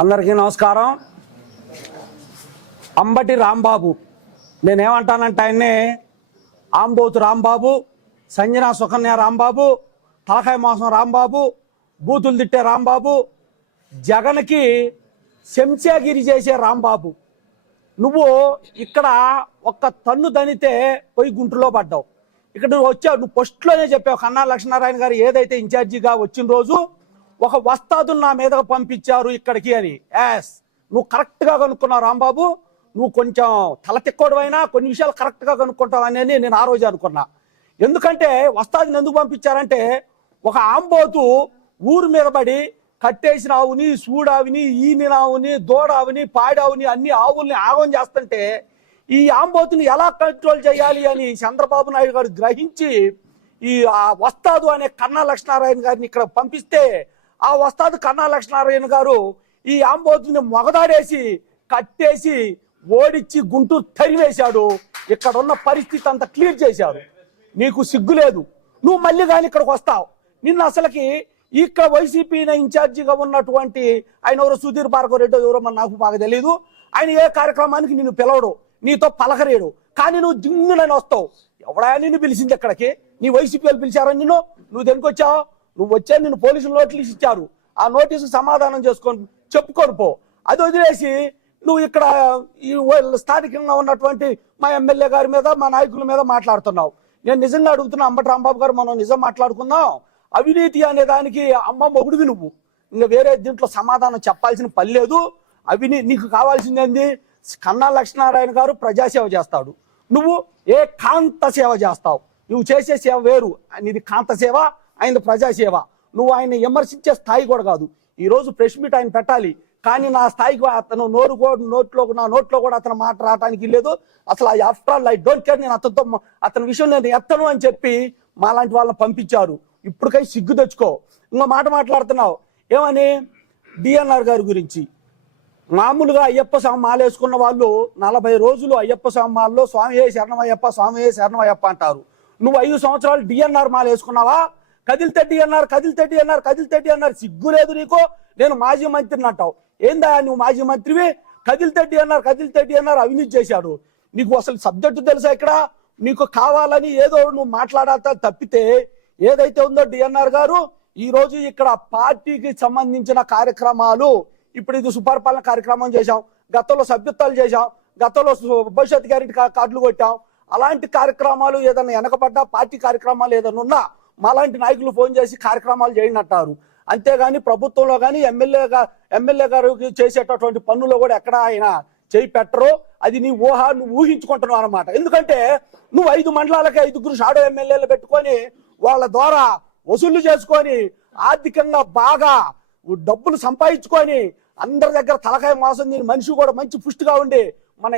అందరికీ నమస్కారం. అంబటి రాంబాబు. నేనేమంటానంటే ఆయన్ని ఆంబోతు రాంబాబు సంజన సుకన్య రాంబాబు తలకాయ మాసం రాంబాబు బూతులు తిట్టే రాంబాబు జగన్కి శంశాగిరి చేసే రాంబాబు. నువ్వు ఇక్కడ ఒక్క తన్ను దనితే పోయి గుంటలో పడ్డావు. ఇక్కడ నువ్వు వచ్చావు నువ్వు ఫస్ట్లోనే చెప్పావు కన్నా లక్ష్మీనారాయణ గారు ఏదైతే ఇన్ఛార్జిగా వచ్చిన రోజు ఒక వస్తాదును నా మీదకు పంపించారు ఇక్కడికి అని. యాస్ నువ్వు కరెక్ట్గా కనుక్కున్నావు రాంబాబు. నువ్వు కొంచెం తల తిక్కోవడమైనా కొన్ని విషయాలు కరెక్ట్గా కనుక్కుంటావు అని నేను ఆ రోజు అనుకున్నా. ఎందుకంటే వస్తాదిని ఎందుకు పంపించారంటే ఒక ఆంబోతు ఊరు మీద పడి కట్టేసిన ఆవుని సూడావిని ఈనినావుని దూడావిని పాడావుని అన్ని ఆవుల్ని ఆగం చేస్తుంటే ఈ ఆంబోతుని ఎలా కంట్రోల్ చేయాలి అని చంద్రబాబు నాయుడు గారు గ్రహించి ఈ ఆ వస్తాదు అనే కన్నా లక్ష్మీనారాయణ గారిని ఇక్కడ పంపిస్తే ఆ వస్తాదు కన్నా లక్ష్మీనారాయణ గారు ఈ ఆంబోతుని మొగదాడేసి కట్టేసి ఓడిచ్చి గుంటూరు తరివేశాడు ఇక్కడ ఉన్న పరిస్థితి అంతా క్లియర్ చేశారు. నీకు సిగ్గు లేదు. నువ్వు మళ్ళీ కానీ ఇక్కడికి వస్తావు. నిన్న అసలుకి ఇక్కడ వైసీపీ ఇన్ఛార్జిగా ఉన్నటువంటి ఆయన ఎవరో సుధీర్ భార్గవ రెడ్డి ఎవరో మన నాకు బాగా తెలియదు ఆయన ఏ కార్యక్రమానికి నిన్ను పిలవడు. నీతో పలకరేడు. కానీ నువ్వు జింగునని వస్తావు. ఎవడా నిన్ను పిలిచింది ఎక్కడికి నీ వైసీపీ వాళ్ళు పిలిచారా నిన్ను? నువ్వు దేనికి వచ్చావు నువ్వు వచ్చే నిన్ను పోలీసులు నోటీసు ఇచ్చారు. ఆ నోటీసు సమాధానం చేసుకొని చెప్పుకొని పో. అది వదిలేసి నువ్వు ఇక్కడ ఈ స్థానికంగా ఉన్నటువంటి మా ఎమ్మెల్యే గారి మీద మా నాయకుల మీద మాట్లాడుతున్నావు. నేను నిజంగా అడుగుతున్నా అంబటి రాంబాబు గారు మనం నిజం మాట్లాడుకుందాం. అవినీతి అనే దానికి అమ్మ మొగుడివి నువ్వు. ఇంకా వేరే దీంట్లో సమాధానం చెప్పాల్సిన పని లేదు. అవినీ నీకు కావాల్సింది ఏంది? కన్నా లక్ష్మీనారాయణ గారు ప్రజాసేవ చేస్తాడు. నువ్వు ఏ కాంత సేవ చేస్తావు. నువ్వు చేసే సేవ వేరు. నీది కాంత సేవ ఆయన ప్రజాసేవ. నువ్వు ఆయన విమర్శించే స్థాయి కూడా కాదు. ఈరోజు ప్రెస్ మీట్ ఆయన పెట్టాలి. కానీ నా స్థాయికి అతను నోరు కూడా నోట్లో నా నోట్లో కూడా అతను మాట రావడానికి లేదు అసలు after all I don't care నేను అతనితో అతని విషయం నేను ఎత్తను అని చెప్పి మాలాంటి వాళ్ళని పంపించారు. ఇప్పటికై సిగ్గు తెచ్చుకో. ఇంకో మాట మాట్లాడుతున్నావు. ఏమని? డిఎన్ఆర్ గారి గురించి. మామూలుగా అయ్యప్ప స్వామి మాల వేసుకున్న వాళ్ళు నలభై రోజులు అయ్యప్ప స్వామి మాలలో స్వామి శరణమయ్యప్ప స్వామి శరణమయ్యప్ప అంటారు. నువ్వు ఐదు సంవత్సరాలు డిఎన్ఆర్ మాల వేసుకున్నావా? కదిలి తట్టి అన్నారు కదిలి తట్టి అన్నారు కదిలి తట్టి అన్నారు. సిగ్గు లేదు నీకు? నేను మాజీ మంత్రిని అంటావు. ఏందా నువ్వు మాజీ మంత్రివి? కదిలి తట్టి అన్నారు కదిలి తట్టి అన్నారు అవినీతి చేశాడు. నీకు అసలు సబ్జెక్టు తెలుసా ఇక్కడ? నీకు కావాలని ఏదో నువ్వు మాట్లాడాత తప్పితే ఏదైతే ఉందో డిఎన్ఆర్ గారు ఈ రోజు ఇక్కడ పార్టీకి సంబంధించిన కార్యక్రమాలు ఇప్పుడు ఇది సుపరిపాలన కార్యక్రమం చేశాం గతంలో సభ్యత్వాలు చేశాం గతంలో భవిష్యత్ గ్యారెంటీ కార్డులు కొట్టాం. అలాంటి కార్యక్రమాలు ఏదైనా వెనకబడ్డా పార్టీ కార్యక్రమాలు ఏదైనా ఉన్నా మాలాంటి నాయకులు ఫోన్ చేసి కార్యక్రమాలు చేయండి అంటారు అంతేగాని ప్రభుత్వంలో కానీ ఎమ్మెల్యేగా ఎమ్మెల్యే గారు చేసేటటువంటి పనుల్లో కూడా ఎక్కడ ఆయన చేయి పెట్టరు అది నీ ఊహ నువ్వు ఊహించుకుంటున్నావు అనమాట ఎందుకంటే నువ్వు ఐదు మండలాలకి ఐదుగురు షాడో ఎమ్మెల్యేలు పెట్టుకొని వాళ్ళ ద్వారా వసూళ్ళు చేసుకొని ఆర్థికంగా బాగా డబ్బులు సంపాదించుకొని అందరి దగ్గర తలకాయ మాసం దీని మనిషి కూడా మంచి పుష్టిగా ఉండి మన